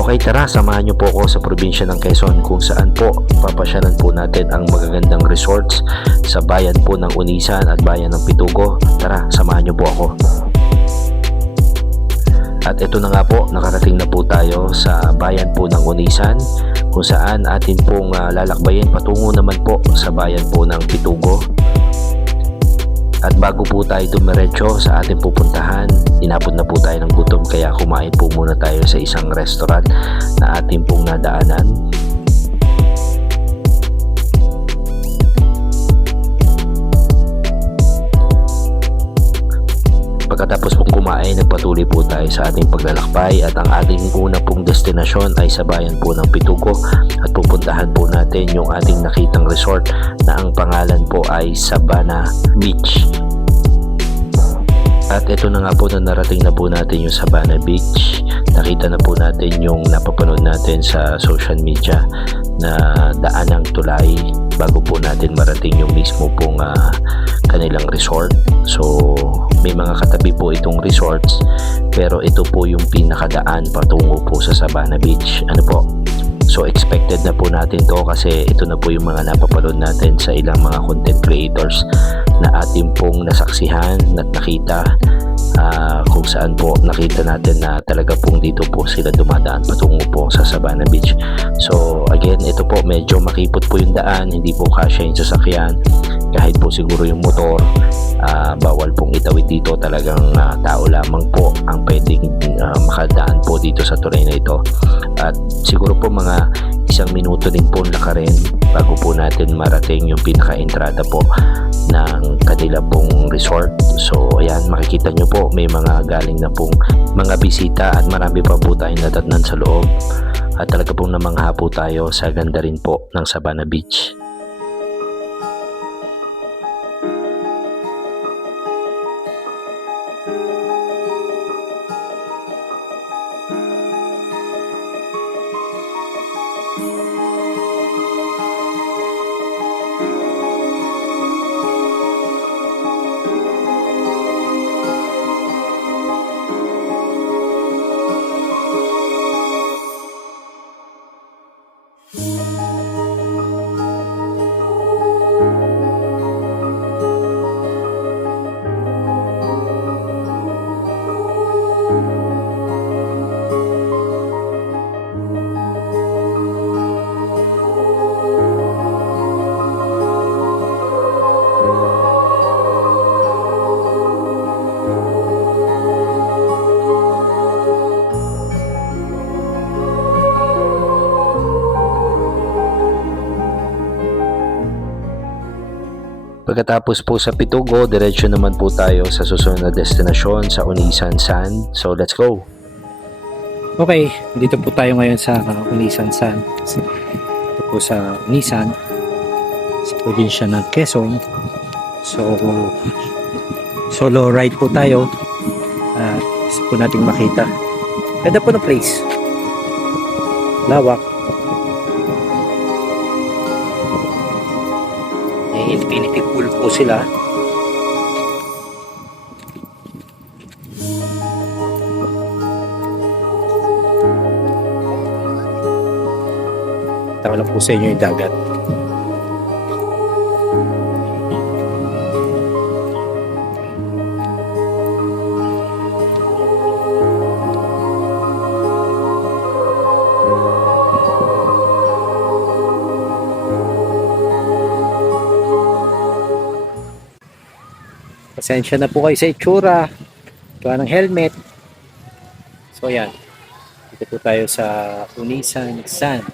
Okay, tara, samahan niyo po ako sa probinsya ng Quezon kung saan po papasyalan po natin ang magagandang resorts sa bayan po ng Unisan at bayan ng Pitugo. Tara, samahan niyo po ako. At ito na nga po, nakarating na po tayo sa bayan po ng Unisan kung saan atin pong lalakbayin patungo naman po sa bayan po ng Pitugo. At bago po tayo dumiretso sa ating pupuntahan, inabot na po tayo ng gutom kaya kumain po muna tayo sa isang restaurant na ating pong nadaanan. Pagkatapos pong kumain, nagpatuloy po tayo sa ating paglalakbay at ang ating una pong destinasyon ay sa bayan po ng Pitugo at pupuntahan po natin yung ating nakitang resort na ang pangalan po ay Sabana Beach. At ito na nga po na narating na po natin yung Sabana Beach. Nakita na po natin yung napapanood natin sa social media na daan ng tulay bago po natin marating yung mismo pong kanilang resort. So may mga katabi po itong resorts pero ito po yung pinakadaan patungo po sa Sabana Beach. Ano po? So expected na po natin to kasi ito na po yung mga napapanood natin sa ilang mga content creators na ating pong nasaksihan at nakita kung saan po nakita natin na talaga pong dito po sila dumadaan patungo po sa Sabana Beach. So again, ito po medyo makipot po yung daan, hindi po kasya yung sasakyan kahit po siguro yung motor. Bawal pong itawid dito, talagang tao lamang po ang pwedeng makadaan po dito sa tulay na ito. At siguro po mga 1 minuto din po lakarin bago po natin marating yung pinaka-entrada po ng kanila pong resort. So ayan, makikita nyo po may mga galing na pong mga bisita at marami pa po tayong natatnan sa loob at talaga pong namangha po tayo sa ganda rin po ng Sabana Beach. Pagkatapos po sa Pitugo, diretso naman po tayo sa susunod na destinasyon sa Unisan Sand. So let's go! Okay, dito po tayo ngayon sa Unisan Sand. Ito po sa Unisan, sa probinsya ng Quezon. So, solo ride po tayo. Gusto po nating makita. Ganda po ng place. Lawak. Infinity pool po sila. Tawa lang po sa inyo yung dagat. Pasensya na po kayo sa itsura. Gawa ng helmet. So yan. Dito po tayo sa Unisan Sand.